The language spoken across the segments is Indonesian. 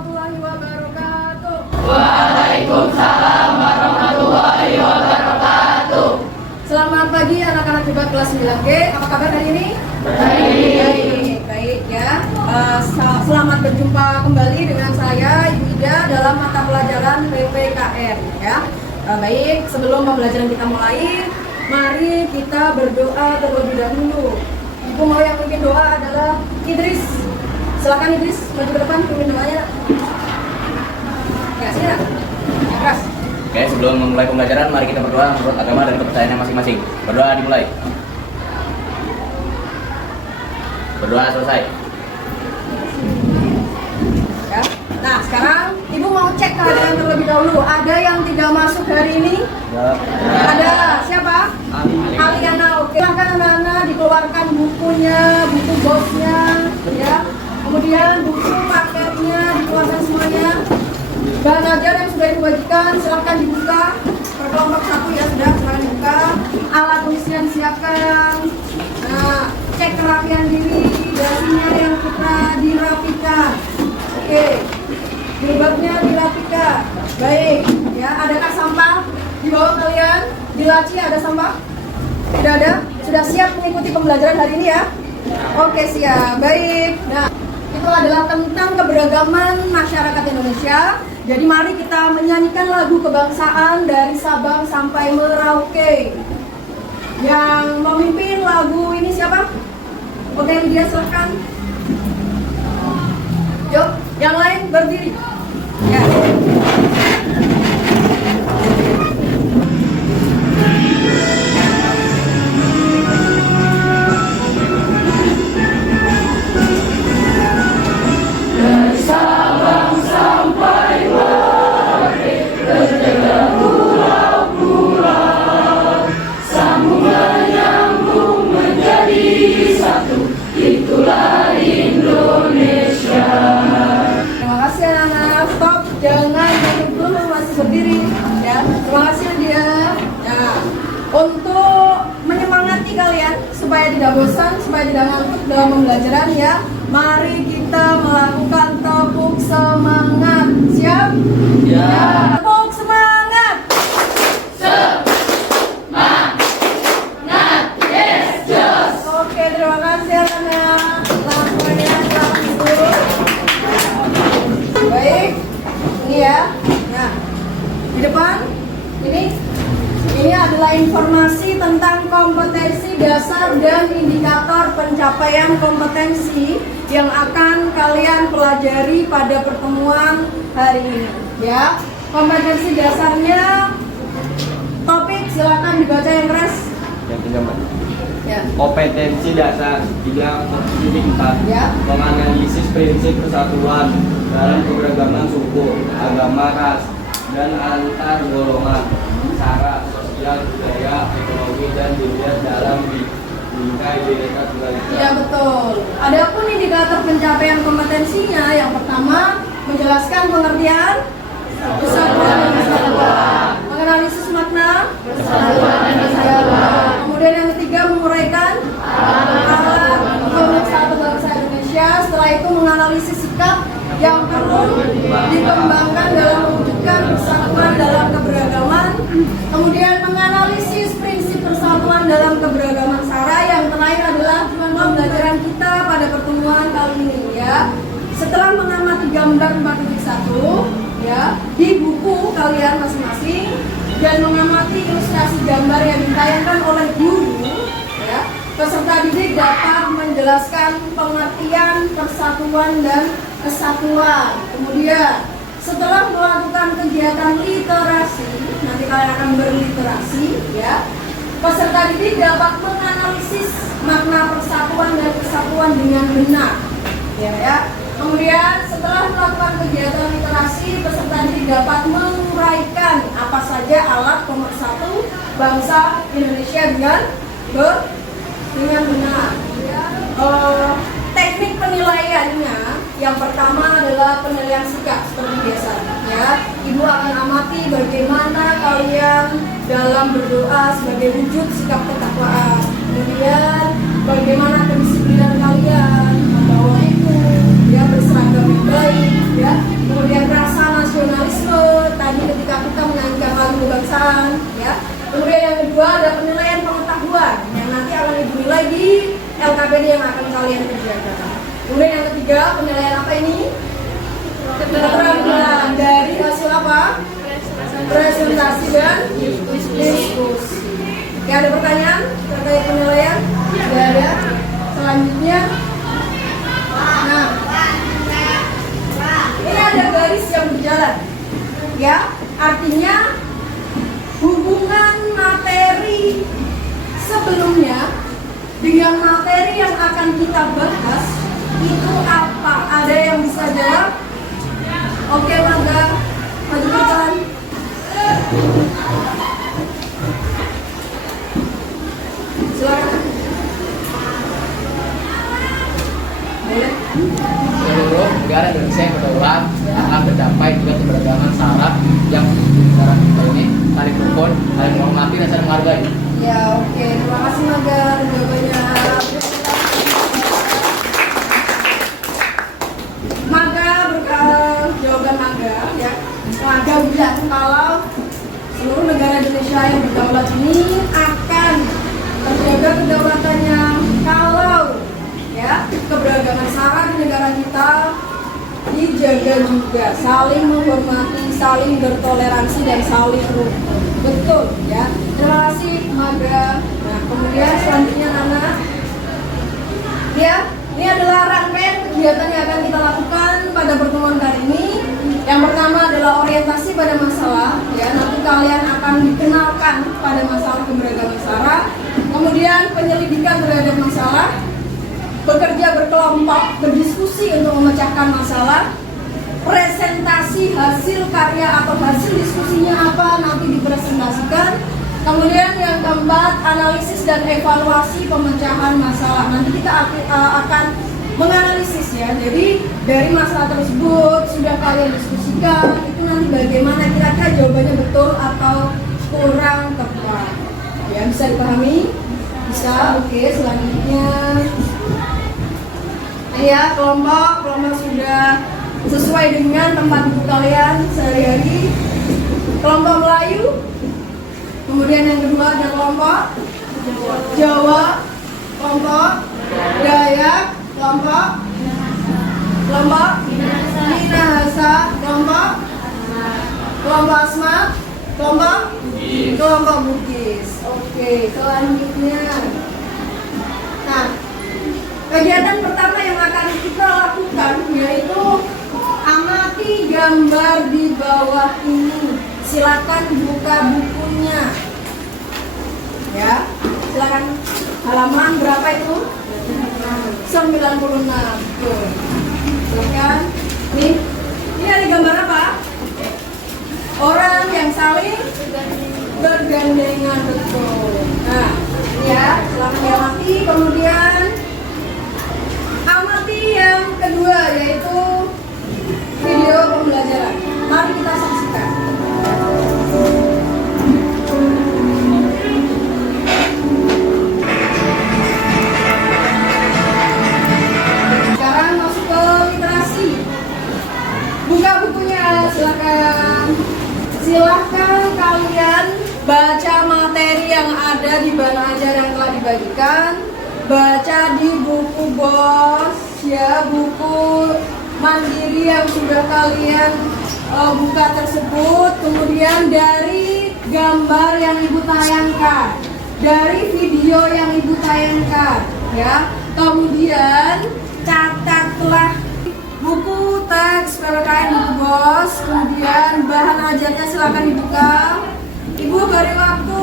warahmatullahi wabarakatuh. Waalaikumsalam warahmatullahi wabarakatuh. Selamat pagi anak-anak hebat kelas 9G. Apa kabar hari ini? Baik ya. Selamat berjumpa kembali dengan saya Ibu Ida dalam mata pelajaran PPKN ya. Baik, sebelum pembelajaran kita mulai, mari kita berdoa terlebih dahulu. Ibu mau yang pimpin doa adalah Idris. Silakan Idris, maju ke depan pimpin doanya. Ya, sini nak. Ya, keras. Oke, sebelum memulai pembelajaran, mari kita berdoa menurut agama dan kepercayaannya masing-masing. Berdoa dimulai. Berdoa selesai. Ya. Nah, sekarang Ibu mau cek keadaan terlebih dahulu. Ada yang tidak masuk hari ini? Ya. Ada. Siapa? Aliana. Oke. Silahkan anak-anak dikeluarkan bukunya, buku boxnya, ya. Kemudian buku paketnya dikeluarkan semuanya. Bahan ajar yang sudah dibagikan silahkan dibuka. Per kelompok 1 ya sudah, silahkan dibuka. Alat tulisnya disiapkan. Nah, cek kerapian diri, dasinya yang kita dirapikan. Oke, jilbabnya dirapikan. Baik, ya. Adakah sampah di bawah kalian? Di laci ada sampah? Tidak ada? Sudah siap mengikuti pembelajaran hari ini ya? Oke, siap. Baik. Nah, itu adalah tentang keberagaman masyarakat Indonesia. Jadi mari kita menyanyikan lagu kebangsaan dari Sabang sampai Merauke. Yang memimpin lagu ini siapa? Oke, dia silakan. Yuk, yang lain berdiri. Ya. Untuk menyemangati kalian supaya tidak bosan, supaya tidak ngantuk dalam pembelajaran ya, mari kita melakukan tepuk semangat. Siap? Ya. Tepuk semangat. Semangat. Yes, just. Oke, terima kasih anak-anak. Lampunya selamat tidur. Baik, ini ya. Nah, di depan ini adalah informasi tentang kompetensi dasar dan indikator pencapaian kompetensi yang akan kalian pelajari pada pertemuan hari ini. Ya, kompetensi dasarnya topik silakan dibaca yang keras. Yang pinjam. Ya. Kompetensi dasar bidang titik 4 Ya. menganalisis prinsip persatuan dalam keberagaman suku, agama, ras, dan antar golongan, syarat sosial, budaya, ekonomi, dan dilihat dalam bingkai Bhinneka Tunggal Ika. Ya betul. Adapun indikator pencapaian kompetensinya, yang pertama menjelaskan pengertian persatuan dan kesatuan, menganalisis makna persatuan dan kesatuan. Kemudian yang ketiga menguraikan alat untuk satu bangsa Indonesia. Setelah itu menganalisis sikap yang perlu dikembangkan dalam mewujudkan persatuan dalam keberagaman. Kemudian menganalisis prinsip persatuan dalam keberagaman SARA. Yang terakhir adalah pembelajaran kita pada pertemuan kali ini ya. Setelah mengamati gambar 4.1 ya di buku kalian masing-masing dan mengamati ilustrasi gambar yang ditayangkan oleh guru ya, peserta didik dapat menjelaskan pengertian persatuan dan kesatuan. Kemudian setelah melakukan kegiatan literasi, nanti kalian akan berliterasi ya. Peserta didik dapat menganalisis makna persatuan dan kesatuan dengan benar. Ya. Kemudian setelah melakukan kegiatan literasi, peserta didik dapat menguraikan apa saja alat pemersatu bangsa Indonesia dengan benar. Teknik penilaiannya yang pertama adalah penilaian sikap seperti biasa ya. Ibu akan amati bagaimana kalian dalam berdoa sebagai wujud sikap ketakwaan. Kemudian bagaimana kedisiplinan kalian membawa itu ya, berseragam yang baik ya. ketiga, penilaian apa ini? Keterampilan. Dari hasil apa? Presentasi dan diskusi. Oke, ada pertanyaan terkait penilaian? Tidak ada. Selanjutnya, nah, ini ada garis yang berjalan, ya, artinya hubungan materi sebelumnya dengan materi yang akan kita bahas itu apa? Ada yang bisa jawab? Oke, mangga maju ke depan. Silakan. Boleh. Seluruh negara Indonesia yang berdaulat akan tercapai juga keberagaman syarat yang negara kita ini saling rukun, saling menghormati dan saling menghargai. Ya, oke. Terima kasih Maga jawabannya. Maga berkal jawaban Maga, ya. Maga bilang kalau seluruh negara Indonesia yang berdaulat ini akan terjaga kedaulatannya kalau ya keberagaman syarat di negara kita dijaga juga, saling menghormati, saling bertoleransi dan saling rukun. Betul ya. Terima kasih Maga. Nah, kemudian selanjutnya Nana. Ya, ini adalah rangkaian kegiatan yang akan kita lakukan pada pertemuan kali ini. Yang pertama adalah orientasi pada masalah, ya. Nanti kalian akan dikenalkan pada masalah keberagaman syarat. Kemudian penyelidikan terhadap masalah, bekerja berkelompok, berdiskusi untuk memecahkan masalah, presentasi hasil karya atau hasil diskusinya apa nanti dipresentasikan. Kemudian yang keempat, analisis dan evaluasi pemecahan masalah. Nanti kita akan menganalisis ya. Jadi dari masalah tersebut sudah kalian diskusikan, itu nanti bagaimana kira-kira jawabannya betul atau kurang tepat. Ya, bisa dipahami? Bisa. Oke, selanjutnya. Ya, kelompok sudah sesuai dengan tempat duduk kalian sehari-hari. Kelompok Melayu, kemudian yang kedua ada kelompok Jawa, kelompok Dayak, kelompok Minahasa, kelompok Asma, kelompok Bugis. Oke, selanjutnya. Nah, kegiatan pertama yang akan kita lakukan yaitu amati gambar di bawah ini. Silakan buka bukunya. Ya, silakan. Halaman berapa itu? 96. Tuh. Silakan. Ini ada gambar apa? Orang yang saling bergandengan, betul. Nah, ya, silakan diamati. Kemudian amati yang kedua yaitu video pembelajaran. Mari kita saksikan. Sekarang masuk ke literasi. Buka bukunya, silakan. Silahkan kalian baca materi yang ada di bahan ajar yang telah dibagikan. Baca di buku BOS ya, buku mandiri yang sudah kalian buka tersebut. Kemudian dari gambar yang ibu tayangkan, dari video yang ibu tayangkan ya. Kemudian catatlah buku teks PPKN buku BOS. Kemudian bahan ajarnya silakan dibuka. Ibu beri waktu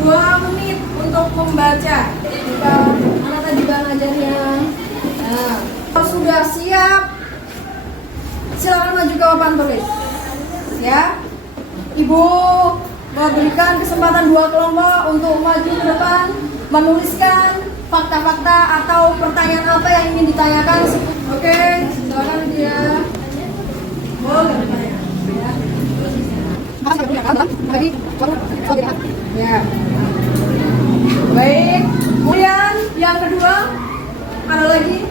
2 menit untuk membaca. Buka mana tadi bahan ajarnya. Nah, kalau sudah siap, silakan maju ke papan tulis. Ya, Ibu memberikan kesempatan 2 kelompok untuk maju ke depan, menuliskan fakta-fakta atau pertanyaan apa yang ingin ditanyakan. Oke, silakan dia. Boleh bertanya. Ya. Baik. Kemudian yang kedua ada lagi.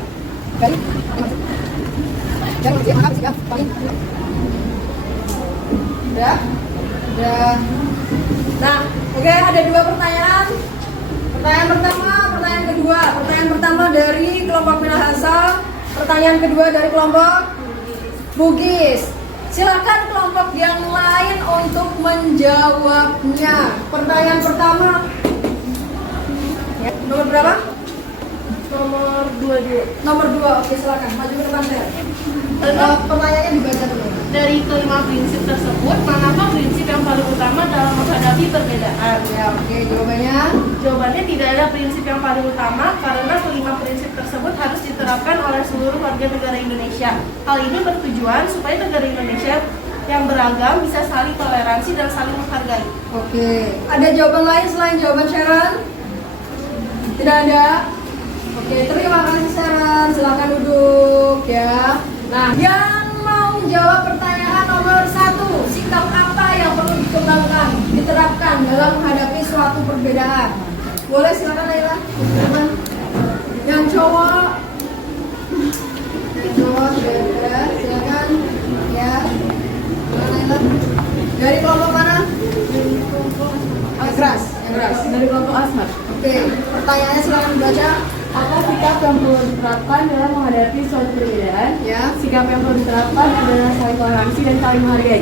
Udah. Nah, oke, ada 2 pertanyaan. Pertanyaan pertama, pertanyaan kedua. Pertanyaan pertama dari kelompok Minahasa. Pertanyaan kedua dari kelompok Bugis. Silakan kelompok yang lain untuk menjawabnya. Pertanyaan pertama. Ya, nomor berapa? Nomor 2. Nomor 2. Oke, silakan maju ke depan saya. Pertanyaannya dibaca dulu. Dari kelima prinsip tersebut, manakah prinsip yang paling utama dalam menghadapi perbedaan? Ya, oke, jawabannya. Jawabannya tidak ada prinsip yang paling utama karena kelima prinsip tersebut harus diterapkan oleh seluruh warga negara Indonesia. Hal ini bertujuan supaya negara Indonesia yang beragam bisa saling toleransi dan saling menghargai. Oke, ada jawaban lain selain jawaban Sharon? Tidak ada? Oke, terima kasih Sharon. Silakan duduk ya. Nah, yang mau menjawab pertanyaan nomor 1, sikap apa yang perlu dikembangkan, diterapkan dalam menghadapi suatu perbedaan? Boleh, silakan Laila. Yang cowok, sudah ada. Silakan ya. Mana Laila? Dari kelompok mana? Yang keras. Dari kelompok Asmar. Oke, pertanyaannya silakan dibaca. Apa sikap yang perlu diterapkan dalam menghadapi suatu perbedaan? Ya, Sikap yang perlu diterapkan adalah saling toleransi dan saling menghargai.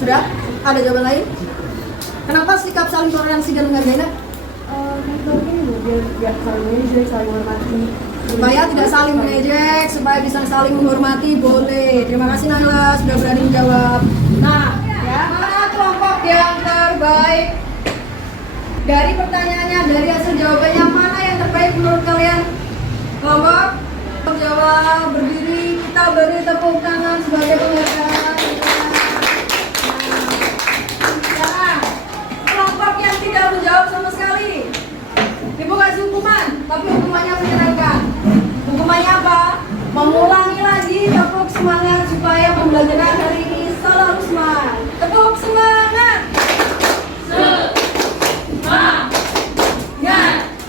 sudah? Ada jawaban lain? Kenapa sikap saling toleransi dan menghargai? Nak? Mungkin biar saling menghargai, saling menghormati. Supaya tidak saling mengejek, supaya bisa saling menghormati, boleh. Terima kasih Naila sudah berani menjawab. Nah, ya, mana kelompok yang terbaik? Dari pertanyaannya, dari hasil jawabannya, mana yang terbaik menurut kalian? Kelompok menjawab, berdiri, kita beri tepuk tangan sebagai penghargaan. Nah, kelompok yang tidak menjawab sama sekali, Ibu kasih hukuman, tapi hukumannya menyenangkan. Hukumannya apa? Mengulangi lagi, tepuk semangat supaya pembelajaran hari ini selalu semangat. Tepuk semangat. Semangat.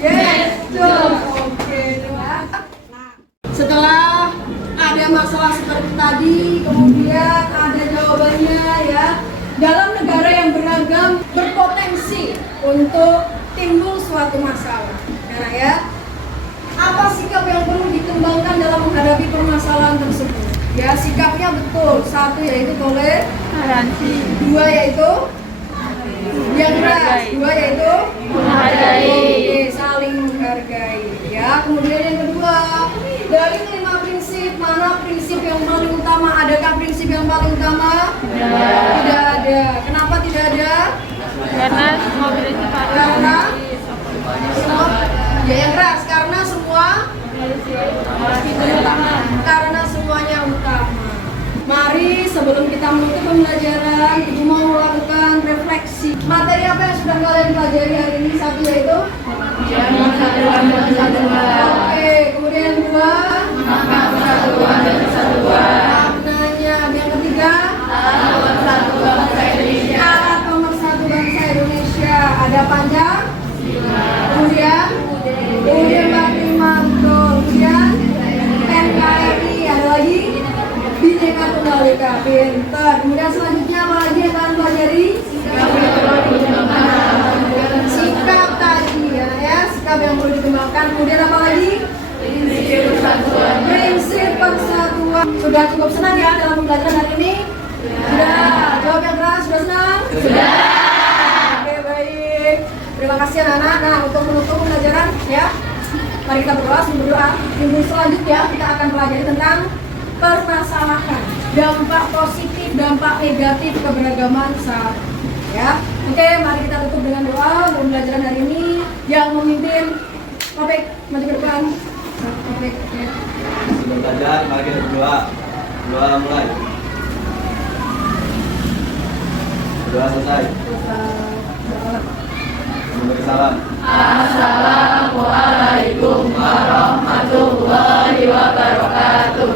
Yes, good. Oke, terima kasih. Nah, setelah ada masalah seperti tadi, kemudian ada jawabannya ya. Dalam negara yang beragam berpotensi untuk timbul suatu masalah. Karena ya, apa sikap yang perlu dikembangkan dalam menghadapi permasalahan tersebut? Ya, sikapnya betul. 1 yaitu toleransi, 2 yaitu yang keras, 2 yaitu Menghargai. Oke, saling menghargai. Ya, kemudian yang kedua, dari 5 prinsip, mana prinsip yang paling utama? Adakah prinsip yang paling utama? Tidak ada. Kenapa tidak ada? Karena semua prinsip Karena semua, ya yang keras, karena semua karena semuanya utama. Mari sebelum kita menutup pembelajaran, Ibu mau melakukan refleksi. Materi apa yang sudah kalian pelajari hari ini? 1 yaitu Oke, kemudian yang 2 maknanya. Yang ketiga alat pemersatu bangsa Indonesia. Ada panjang, kemudian bakti mantul, kemudian NKRI, ada lagi Bhinneka Tunggal Ika. Pintar. Kemudian selanjutnya apa lagi yang kalian pelajari? Sikap tadi ya, sikap yang perlu dikembangkan. Kemudian apa lagi? Prinsip persatuan. Sudah cukup senang ya dalam pembelajaran hari ini? Sudah. Jawab yang keras, sudah senang? Sudah. Oke, baik. Terima kasih anak-anak. Nah, untuk menutup pembelajaran ya, mari kita berdoa. Minggu selanjutnya kita akan pelajari tentang permasalahan, dampak positif, dampak negatif keberagaman saat ya. Oke, mari kita tutup dengan doa pembelajaran hari ini. Yang memimpin Topik, maju ke depan. Topik, ya. Sebelum belajar, mari kita berdoa. Doa mulai. Doa selesai. Memberi salam. Assalamualaikum warahmatullahi wabarakatuh.